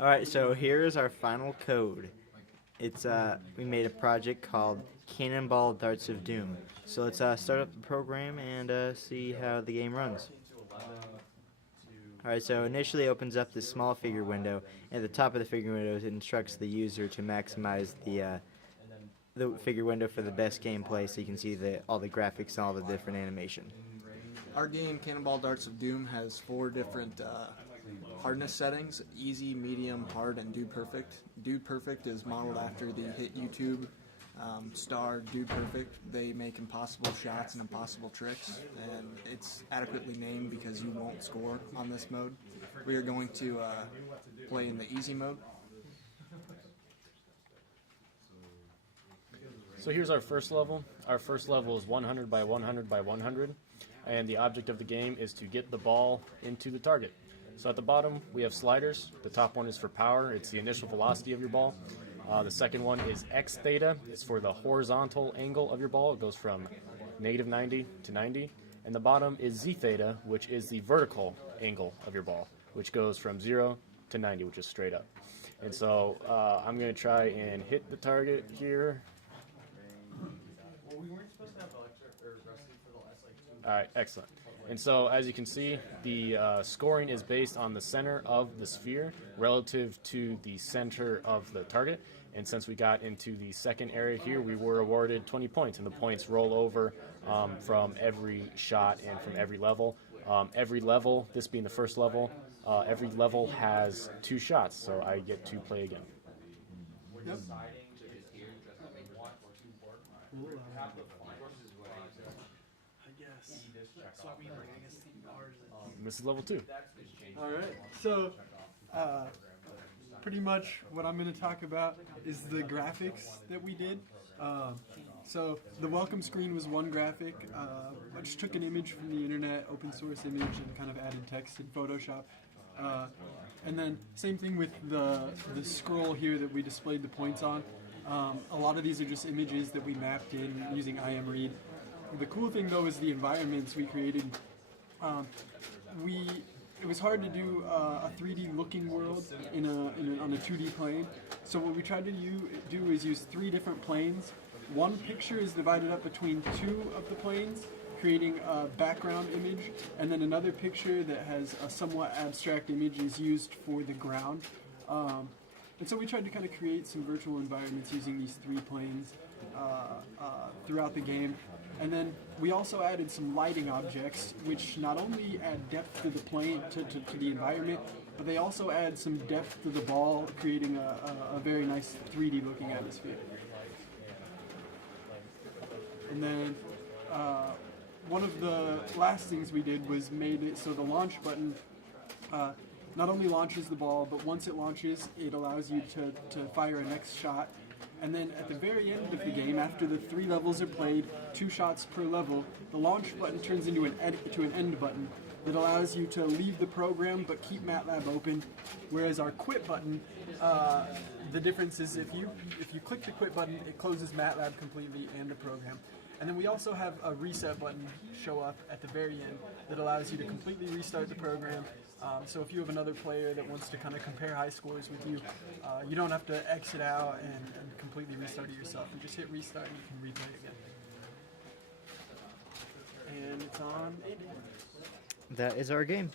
Alright, so here's our final code. It's we made a project called Cannonball Darts of Doom. So let's start up the program and see how the game runs. Alright, so initially it opens up this small figure window. At the top of the figure window, it instructs the user to maximize the figure window for the best gameplay, so you can see all the graphics and all the different animation. Our game, Cannonball Darts of Doom, has 4 different hardness settings: easy, medium, hard, and Dude Perfect. Dude Perfect is modeled after the hit YouTube star Dude Perfect. They make impossible shots and impossible tricks, and it's adequately named because you won't score on this mode. We are going to play in the easy mode. So here's our first level. Our first level is 100 by 100 by 100, and the object of the game is to get the ball into the target. So at the bottom we have sliders. The top one is for power. It's the initial velocity of your ball. The second one is X theta. It's for the horizontal angle of your ball. It goes from -90 to 90. And the bottom is Z theta, which is the vertical angle of your ball, which goes from 0 to 90, which is straight up. And so I'm going to try and hit the target here. Alright, excellent. And so, as you can see, the scoring is based on the center of the sphere relative to the center of the target. And since we got into the second area here, we were awarded 20 points, and the points roll over from every shot and from every level. Every level, this being the first level, every level has 2 shots, so I get to play again. Yep. This is level 2. All right. So, pretty much what I'm going to talk about is the graphics that we did. So the welcome screen was one graphic. I just took an image from the internet, open source image, and kind of added text in Photoshop. And then same thing with the scroll here that we displayed the points on. A lot of these are just images that we mapped in using IMRead. The cool thing though is the environments we created. It was hard to do a 3D looking world on a 2D plane. So what we tried to do is use 3 different planes. One picture is divided up between 2 of the planes, creating a background image, and then another picture that has a somewhat abstract image is used for the ground. And so we tried to kind of create some virtual environments using these 3 planes throughout the game. And then we also added some lighting objects, which not only add depth to the plane, to the environment, but they also add some depth to the ball, creating a very nice 3D looking atmosphere. And then one of the last things we did was made it so the launch button not only launches the ball, but once it launches, it allows you to fire a next shot. And then at the very end of the game, after the 3 levels are played, 2 shots per level, the launch button turns into an end button that allows you to leave the program but keep MATLAB open. Whereas our quit button, the difference is if you click the quit button, it closes MATLAB completely and the program. And then we also have a reset button show up at the very end that allows you to completely restart the program. So if you have another player that wants to kind of compare high scores with you, you don't have to exit out and completely restart it yourself. You just hit restart and you can replay it again. And it's on 8. That is our game.